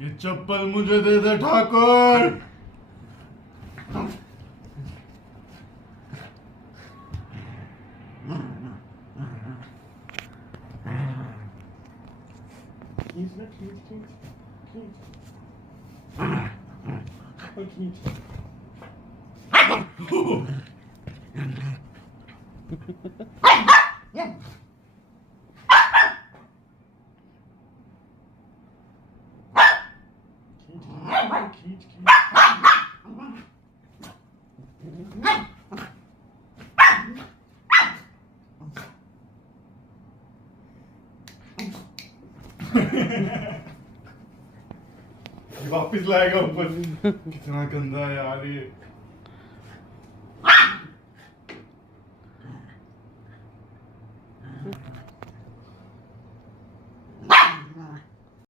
ये चप्पल मुझे दे दे ठाकुर। खींच ना, खींच खींच खींच ओए, खींच। खींच खींच खींच। वापिस लाएगा ऊपर। कितना गंदा है यार ये।